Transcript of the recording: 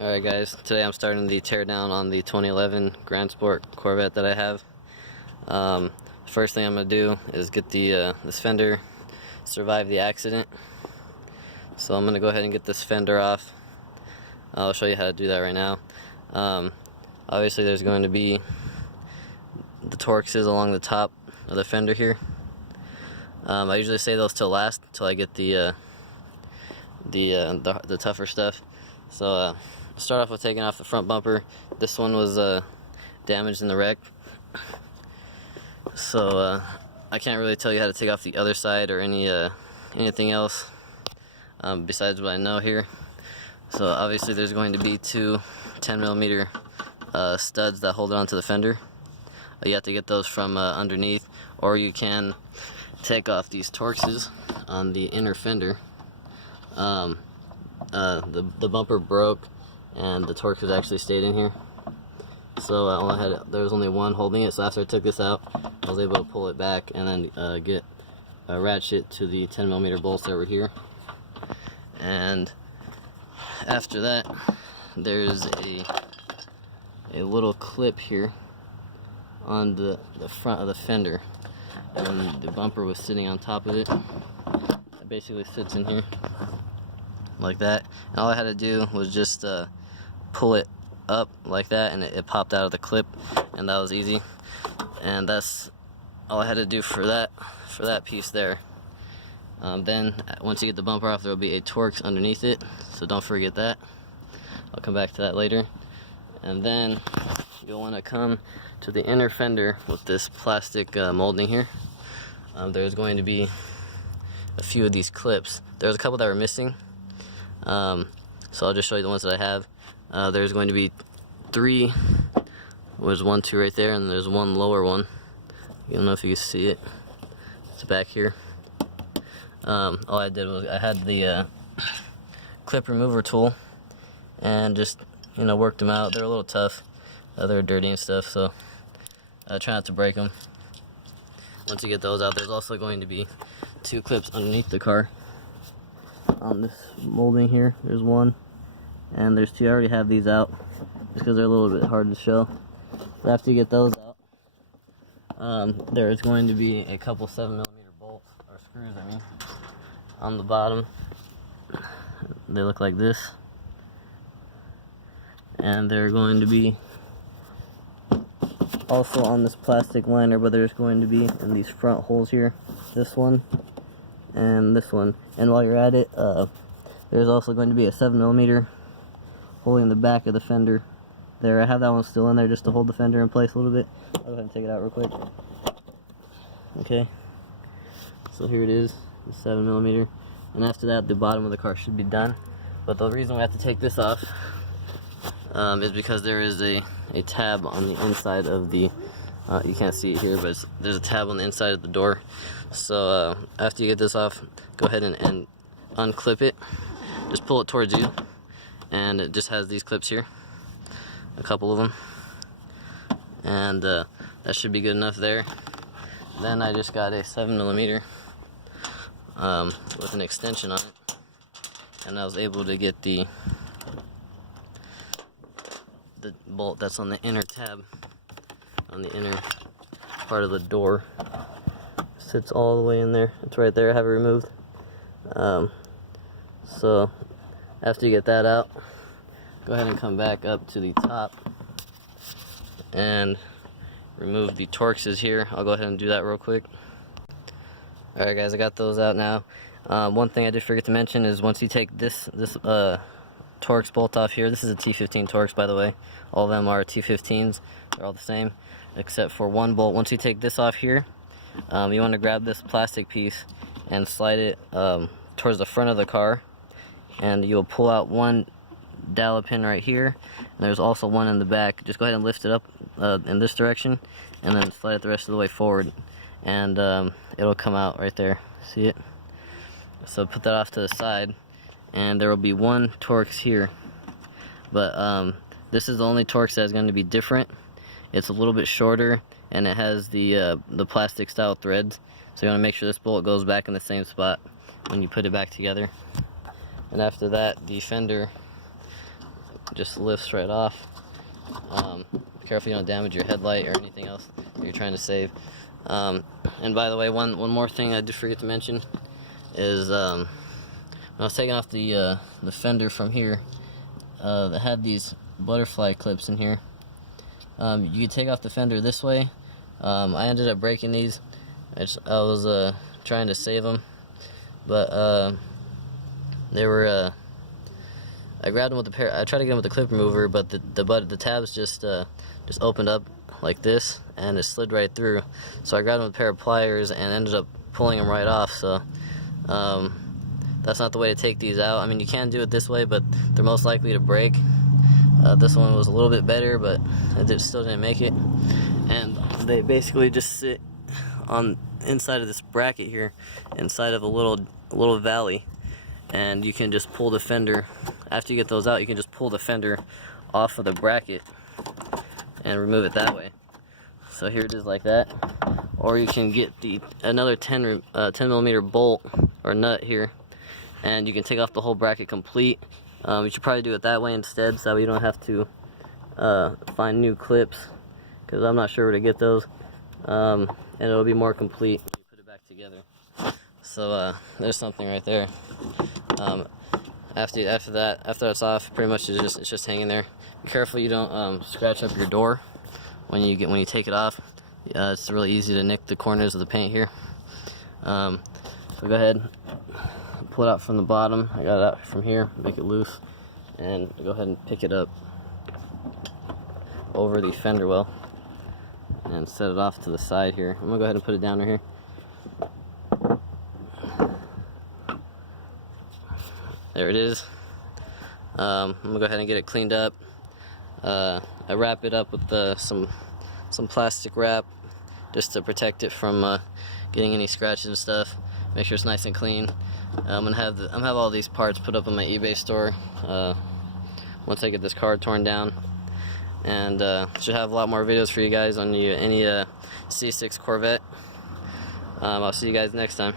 Alright guys, today I'm starting the teardown on the 2011 Grand Sport Corvette that I have. First thing I'm going to do is get this fender, survive the accident. So I'm going to go ahead and get this fender off. I'll show you how to do that right now. Obviously there's going to be the Torxes along the top of the fender here. I usually save those till last, till I get the tougher stuff. So start off with taking off the front bumper. This one was damaged in the wreck, so I can't really tell you how to take off the other side or anything else besides what I know here. So obviously there's going to be two 10mm studs that hold it onto the fender. You have to get those from underneath, or you can take off these Torxes on the inner fender. The bumper broke and the Torxes actually stayed in here, so there was only one holding it. So after I took this out, I was able to pull it back and then get a ratchet to the 10mm bolts over here. And after that, there's a little clip here on the front of the fender, and the bumper was sitting on top of it. It basically sits in here like that, and all I had to do was just pull it up like that, and it popped out of the clip, and that was easy. And that's all I had to do for that piece there. Then once you get the bumper off, there will be a Torx underneath it, so don't forget that. I'll come back to that later. And then you'll want to come to the inner fender with this plastic molding here. There's going to be a few of these clips. There's a couple that were missing, so I'll just show you the ones that I have. There's going to be three. There's 1, 2 right there, and there's one lower one. I don't know if you can see it. It's back here. All I did was I had the clip remover tool and just worked them out. They're a little tough. They're dirty and stuff, so try not to break them. Once you get those out, there's also going to be 2 clips underneath the car. On this molding here, there's 1, and there's 2. I already have these out just because they're a little bit hard to show. But after you get those out, there's going to be a couple 7mm bolts, or screws I mean, on the bottom. They look like this, and they're going to be also on this plastic liner, but there's going to be in these front holes here, this one and this one. And while you're at it, there's also going to be a 7mm holding the back of the fender there. I have that one still in there just to hold the fender in place a little bit. I'll go ahead and take it out real quick. Okay, so here it is, the 7mm, and after that the bottom of the car should be done. But the reason we have to take this off is because there is a tab on the inside of the you can't see it here, but there's a tab on the inside of the door. So after you get this off, go ahead and unclip it. Just pull it towards you, and it just has these clips here, a couple of them, and that should be good enough there. Then I just got a 7mm with an extension on it, and I was able to get the bolt that's on the inner tab, on the inner part of the door. Sits all the way in there. It's right there. I have it removed. So after you get that out, go ahead and come back up to the top and remove the Torxes here. I'll go ahead and do that real quick. Alright guys, I got those out now. One thing I did forget to mention is once you take this Torx bolt off here, this is a T15 Torx, by the way. All of them are T15s. They're all the same except for one bolt. Once you take this off here, you want to grab this plastic piece and slide it towards the front of the car, and you'll pull out one dowel pin right here, and there's also one in the back. Just go ahead and lift it up in this direction, and then slide it the rest of the way forward, and it'll come out right there. See it? So put that off to the side, and there will be one Torx here, but this is the only Torx that is going to be different. It's a little bit shorter, and it has the plastic style threads, so you want to make sure this bolt goes back in the same spot when you put it back together. And after that, the fender just lifts right off. Be careful you don't damage your headlight or anything else that you're trying to save. And by the way, one more thing I did forget to mention is when I was taking off the fender from here, that had these butterfly clips in here. You could take off the fender this way. I ended up breaking these. I was trying to save them, but they were. I grabbed them with the pair. I tried to get them with the clip remover, but the tabs just opened up like this, and it slid right through. So I grabbed them with a pair of pliers and ended up pulling them right off. So that's not the way to take these out. I mean, you can do it this way, but they're most likely to break. This one was a little bit better, but it still didn't make it. And they basically just sit on inside of this bracket here, inside of a little valley, and you can just pull the fender. After you get those out, you can just pull the fender off of the bracket and remove it that way. So here it is like that. Or you can get another 10 millimeter bolt or nut here, and you can take off the whole bracket complete. You should probably do it that way instead, so that way you don't have to find new clips, because I'm not sure where to get those, and it'll be more complete when you put it back together. So there's something right there. After it's off, pretty much it's just hanging there. Be careful you don't scratch up your door when you take it off. It's really easy to nick the corners of the paint here. So go ahead, pull it out from the bottom. I got it out from here, make it loose, and go ahead and pick it up over the fender well and set it off to the side here. I'm gonna go ahead and put it down right here. There it is. I'm gonna go ahead and get it cleaned up. I wrap it up with some plastic wrap just to protect it from getting any scratches and stuff. Make sure it's nice and clean. I'm gonna have all these parts put up on my eBay store once I get this car torn down, and should have a lot more videos for you guys on any C6 Corvette. I'll see you guys next time.